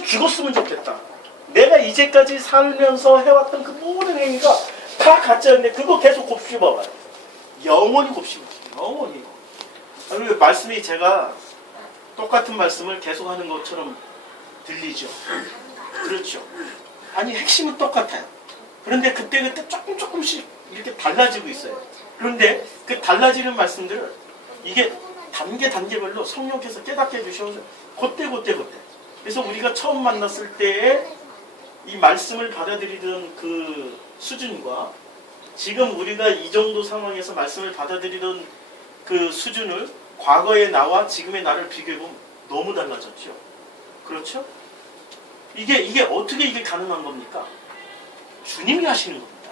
그래서 죽었으면 좋겠다. 내가 이제까지 살면서 해왔던 그 모든 행위가 다 가짜인데 그거 계속 곱씹어봐요. 영원히 곱씹어요. 영원히. 그리고 말씀이 제가 똑같은 말씀을 계속하는 것처럼 들리죠. 그렇죠. 아니 핵심은 똑같아요. 그런데 그때그때 조금씩 이렇게 달라지고 있어요. 그런데 그 달라지는 말씀들을 이게 단계별로 성령께서 깨닫게 해주셔서 그때. 그래서 우리가 처음 만났을 때에 이 말씀을 받아들이던 그 수준과 지금 우리가 이 정도 상황에서 말씀을 받아들이던 그 수준을 과거의 나와 지금의 나를 비교해보면 너무 달라졌죠. 그렇죠? 이게 어떻게 이게 가능한 겁니까? 주님이 하시는 겁니다.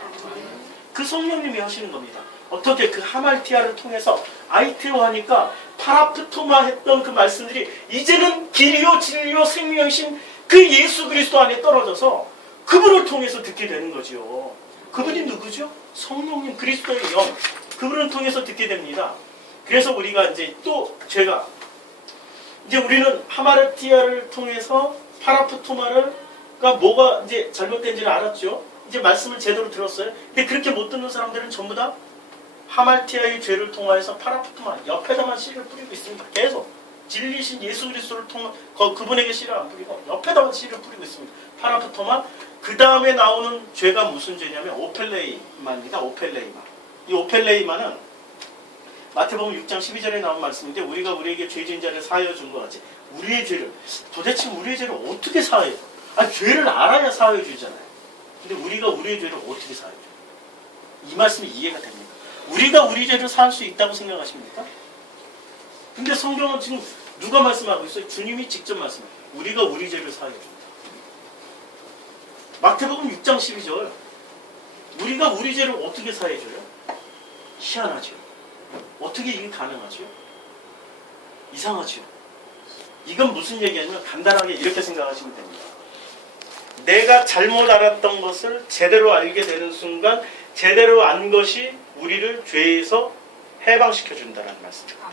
그 성령님이 하시는 겁니다. 어떻게 그 하말티아를 통해서 아이테오 하니까 파라프토마 했던 그 말씀들이 이제는 길이요 진리요 생명이신 그 예수 그리스도 안에 떨어져서 그분을 통해서 듣게 되는 거죠. 그분이 누구죠? 성령님 그리스도의 영. 그분을 통해서 듣게 됩니다. 그래서 우리가 이제 또 이제 우리는 하마르티아를 통해서 파라프토마가 뭐가 이제 잘못된지를 알았죠. 이제 말씀을 제대로 들었어요. 근데 그렇게 못 듣는 사람들은 전부 다 하말티아의 죄를 통하여서 파라프토마 옆에다만 씨를 뿌리고 있습니다. 계속 진리신 예수 그리스도를 통해 그분에게 씨를 안 뿌리고 옆에다만 씨를 뿌리고 있습니다. 파라프토마. 그 다음에 나오는 죄가 무슨 죄냐면 오펠레이마입니다. 오펠레이마. 이 오펠레이마는 마태복음 6장 12절에 나온 말씀인데 우리가 우리에게 죄진 자를 사하여 준 것 같이 우리의 죄를 도대체 우리의 죄를 어떻게 사하여? 죄를 알아야 사하여 주잖아요. 근데 우리가 우리의 죄를 어떻게 사하여 줘요? 이 말씀이 이해가 됩니까? 우리가 우리 죄를 사할 수 있다고 생각하십니까? 근데 성경은 지금 누가 말씀하고 있어요? 주님이 직접 말씀해요. 우리가 우리 죄를 사하여 줍니다. 마태복음 6장 12절 우리가 우리 죄를 어떻게 사하여 줘요? 희한하죠. 어떻게 이게 가능하죠? 이상하죠. 이건 무슨 얘기냐면 간단하게 이렇게 생각하시면 됩니다. 내가 잘못 알았던 것을 제대로 알게 되는 순간 제대로 안 것이 우리를 죄에서 해방시켜 준다는 말씀입니다.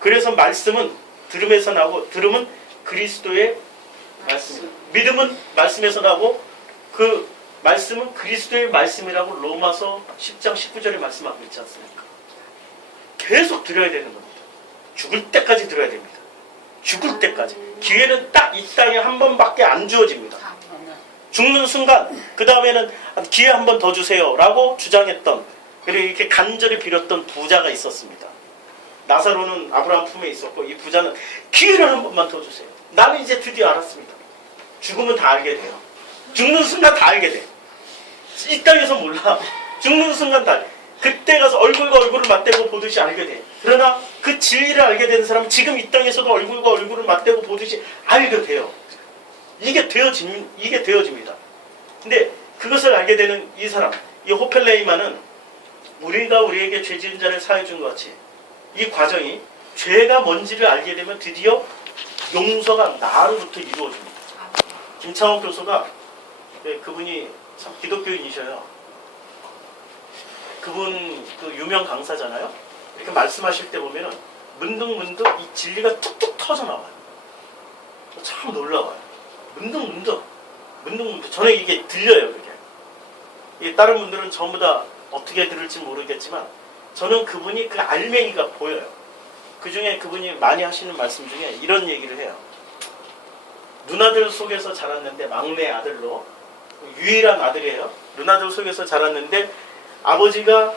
그래서 말씀은 들음에서 나오고 들음은 그리스도의 말씀입니다. 믿음은 말씀에서 나오고 그 말씀은 그리스도의 말씀이라고 로마서 10장 19절에 말씀하고 있지 않습니까? 계속 들어야 되는 겁니다. 죽을 때까지 들어야 됩니다. 죽을 때까지. 기회는 딱 이 땅에 한 번밖에 안 주어집니다. 죽는 순간 그 다음에는 기회 한 번 더 주세요 라고 주장했던 그리고 이렇게 간절히 빌었던 부자가 있었습니다. 나사로는 아브라함 품에 있었고 이 부자는 기회를 한 번만 더 주세요. 나는 이제 드디어 알았습니다. 죽으면 다 알게 돼요. 죽는 순간 다 알게 돼. 이 땅에서 몰라. 죽는 순간 다. 그때 가서 얼굴과 얼굴을 맞대고 보듯이 알게 돼. 그러나 그 진리를 알게 되는 사람은 지금 이 땅에서도 얼굴과 얼굴을 맞대고 보듯이 알게 돼요. 이게 되어집니다. 근데 그것을 알게 되는 이 사람, 이 호펠레이마는 우리가 우리에게 죄 지은 자를 사해 준 것 같이 이 과정이 죄가 뭔지를 알게 되면 드디어 용서가 나로부터 이루어집니다. 김창옥 교수가 그분이 참 기독교인이셔요. 그분 그 유명 강사잖아요. 이렇게 말씀하실 때 보면은 문득문득 이 진리가 툭툭 터져 나와요. 참 놀라워요. 문득문득 저는 이게 들려요. 그게 다른 분들은 전부 다 어떻게 들을지 모르겠지만 저는 그분이 그 알맹이가 보여요. 그 중에 그분이 많이 하시는 말씀 중에 이런 얘기를 해요. 누나들 속에서 자랐는데 막내 아들로 유일한 아들이에요. 누나들 속에서 자랐는데 아버지가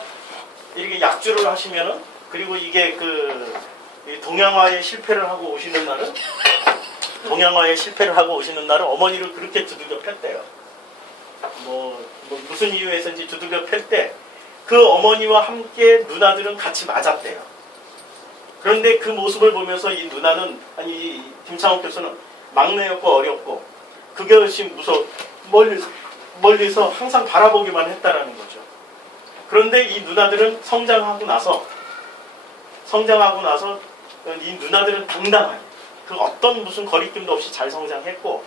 이렇게 약주를 하시면은 그리고 이게 그 동양화에 실패를 하고 오시는 날은 어머니를 그렇게 두들겨 팼대요. 뭐 무슨 이유에서인지 두들겨 팰 때 그 어머니와 함께 누나들은 같이 맞았대요. 그런데 그 모습을 보면서 이 누나는 이 김창옥 교수는 막내였고 어렸고 그것이 무서워 멀리서 항상 바라보기만 했다라는 거죠. 그런데 이 누나들은 성장하고 나서 이 누나들은 당당하게 그 어떤 무슨 거리낌도 없이 잘 성장했고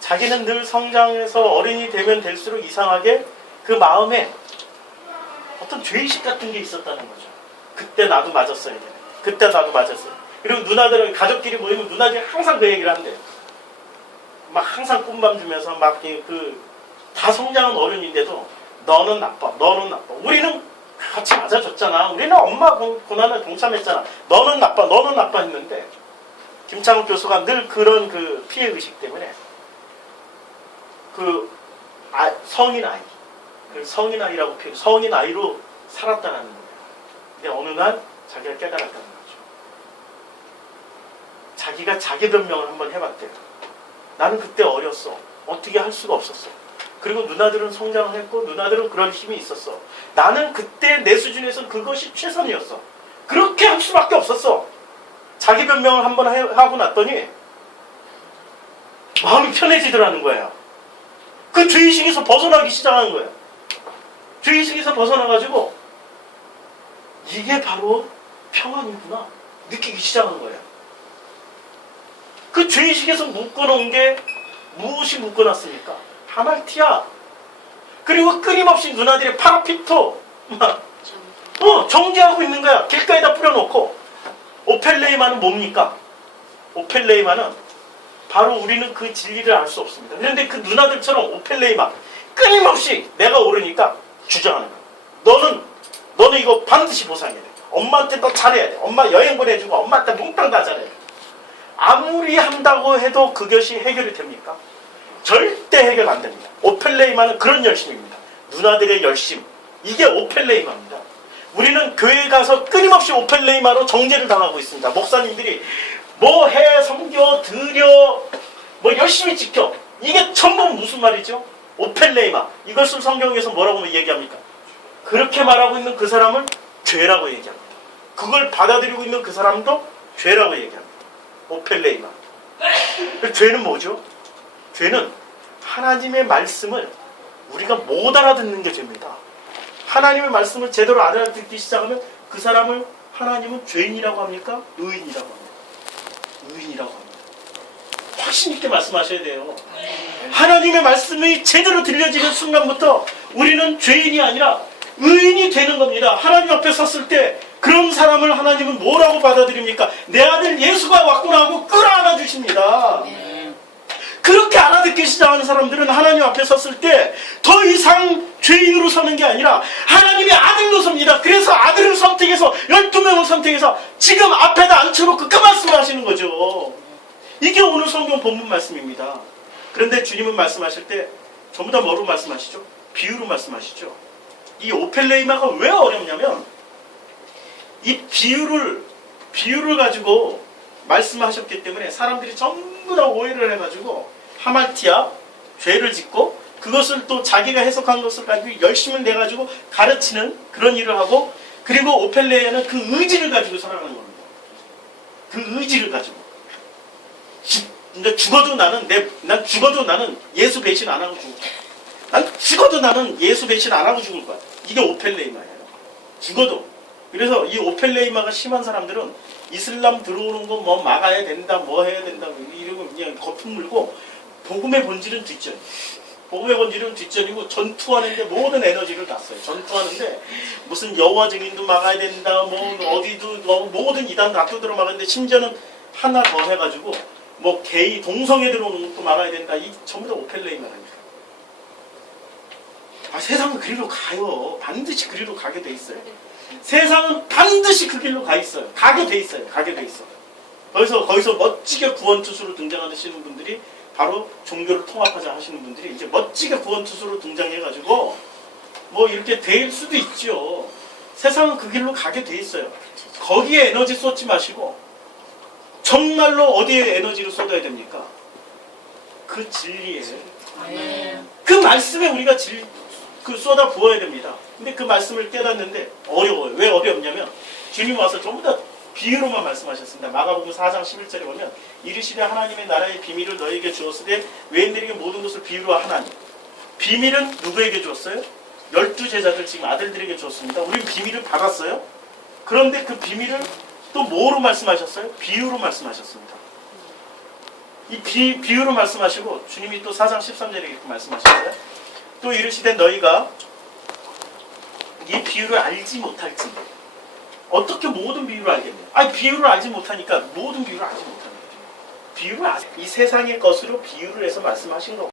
자기는 늘 성장해서 어른이 되면 될수록 이상하게 그 마음에 어떤 죄의식 같은 게 있었다는 거죠. 그때 나도 맞았어야 돼. 그때 나도 맞았어요. 그리고 누나들은 가족끼리 모이면 누나들이 항상 그 얘기를 한대요. 막 항상 꿈만 주면서 막 다 성장한 어른인데도 너는 나빠, 너는 나빠. 우리는 같이 맞아줬잖아. 우리는 엄마 고난을 동참했잖아. 너는 나빠, 너는 나빠 했는데 김창욱 교수가 늘 그런 그 피해 의식 때문에 성인 아이, 성인 아이라고 표현, 성인 아이로 살았다는 거예요. 근데 어느 날 자기가 깨달았다는 거죠. 자기가 자기 변명을 한번 해봤대요. 나는 그때 어렸어. 어떻게 할 수가 없었어. 그리고 누나들은 성장을 했고 누나들은 그런 힘이 있었어. 나는 그때 내 수준에서 그것이 최선이었어. 그렇게 할 수밖에 없었어. 자기 변명을 한번 하고 났더니 마음이 편해지더라는 거예요. 그 죄의식에서 벗어나기 시작한 거예요. 죄의식에서 벗어나가지고 이게 바로 평안이구나 느끼기 시작한 거예요. 그 죄의식에서 묶어놓은 게 무엇이 묶어놨습니까? 하말티아. 그리고 끊임없이 누나들의 파라피토 정지하고 있는 거야. 길가에다 뿌려놓고. 오펠레이마는 뭡니까? 오펠레이마는 바로 우리는 그 진리를 알 수 없습니다. 그런데 그 누나들처럼 오펠레이마 끊임없이 내가 옳으니까 주장하는 거야. 너는 이거 반드시 보상해야 돼. 엄마한테 너 잘해야 돼. 엄마 여행 보내주고 엄마한테 몽땅 다 잘해야 돼. 아무리 한다고 해도 그것이 해결이 됩니까? 절대 해결 안 됩니다. 오펠레이마는 그런 열심입니다. 누나들의 열심. 이게 오펠레이마입니다. 우리는 교회에 가서 끊임없이 오펠레이마로 정죄를 당하고 있습니다. 목사님들이 뭐 해, 섬겨, 드려, 뭐 열심히 지켜. 이게 전부 무슨 말이죠? 오펠레이마. 이것을 성경에서 뭐라고 얘기합니까? 그렇게 말하고 있는 그 사람을 죄라고 얘기합니다. 그걸 받아들이고 있는 그 사람도 죄라고 얘기합니다. 오펠레이마. 죄는 뭐죠? 죄는 하나님의 말씀을 우리가 못 알아듣는 게 죄입니다. 하나님의 말씀을 제대로 알아듣기 시작하면 그 사람을 하나님은 죄인이라고 합니까? 의인이라고 합니다. 의인이라고 합니다. 확신 있게 말씀하셔야 돼요. 하나님의 말씀이 제대로 들려지는 순간부터 우리는 죄인이 아니라 의인이 되는 겁니다. 하나님 앞에 섰을 때 그런 사람을 하나님은 뭐라고 받아들입니까? 내 아들 예수가 왔구나 하고 끌어안아 주십니다. 그렇게 알아듣기 시작하는 사람들은 하나님 앞에 섰을 때 더 이상 죄인으로 서는 게 아니라 하나님의 아들로 섭니다. 그래서 아들을 선택해서 12명을 선택해서 지금 앞에다 앉혀놓고 그 말씀을 하시는 거죠. 이게 오늘 성경 본문 말씀입니다. 그런데 주님은 말씀하실 때 전부 다 뭐로 말씀하시죠? 비유로 말씀하시죠. 이 오펠레이마가 왜 어렵냐면 이 비유를 가지고 말씀하셨기 때문에 사람들이 전부 다 오해를 해가지고 하말티아, 죄를 짓고 그것을 또 자기가 해석한 것을 가지고 열심을 내가지고 가르치는 그런 일을 하고 그리고 오펠레이아는 그 의지를 가지고 살아가는 겁니다. 그 의지를 가지고 죽어도 난 죽어도 나는 예수 배신 안 하고 죽을 거야. 난 죽어도 나는 예수 배신 안 하고 죽을 거야. 이게 오펠레이마예요. 죽어도. 그래서 이 오펠레이마가 심한 사람들은 이슬람 들어오는 거 뭐 막아야 된다, 뭐 해야 된다, 이러고 그냥 거품 물고 복음의 본질은 뒷전. 복음의 본질은 뒷전이고 전투하는데 모든 에너지를 다 써요. 전투하는데 무슨 여호와 증인도 막아야 된다, 뭐 어디도 모든 이단 다 두드려 막았는데 심지어는 하나 더 해가지고 뭐 게이 동성애 들어오는 것도 막아야 된다. 이 전부 다 오펠레이마라니까. 세상은 그리로 가요. 반드시 그리로 가게 돼 있어요. 세상은 반드시 그 길로 가게 돼 있어요. 거기서 멋지게 구원투수로 등장하시는 분들이 바로 종교를 통합하자 하시는 분들이 이제 멋지게 구원투수로 등장해가지고 뭐 이렇게 될 수도 있죠. 세상은 그 길로 가게 돼 있어요. 거기에 에너지 쏟지 마시고 정말로 어디에 에너지를 쏟아야 됩니까? 그 진리에 그 말씀에 우리가 쏟아 부어야 됩니다. 근데 그 말씀을 깨닫는데 어려워요. 왜 어렵냐면 주님 와서 전부 다 비유로만 말씀하셨습니다. 마가복음 4장 11절에 보면 이르시되 하나님의 나라의 비밀을 너에게 주었으되 외인들에게 모든 것을 비유로 하나니. 비밀은 누구에게 주었어요? 12제자들 지금 아들들에게 주었습니다. 우리는 비밀을 받았어요. 그런데 그 비밀을 또 뭐로 말씀하셨어요? 비유로 말씀하셨습니다. 이 비유로 말씀하시고 주님이 또 4장 13절에 이렇게 말씀하셨어요. 또 이르시되 너희가 이 비유를 알지 못할지 어떻게 모든 비유를 알겠냐? 비유를 알지 못하니까 모든 비유를 알지 못하는 거죠. 비유를 아세요? 이 세상의 것으로 비유를 해서 말씀하신 거고.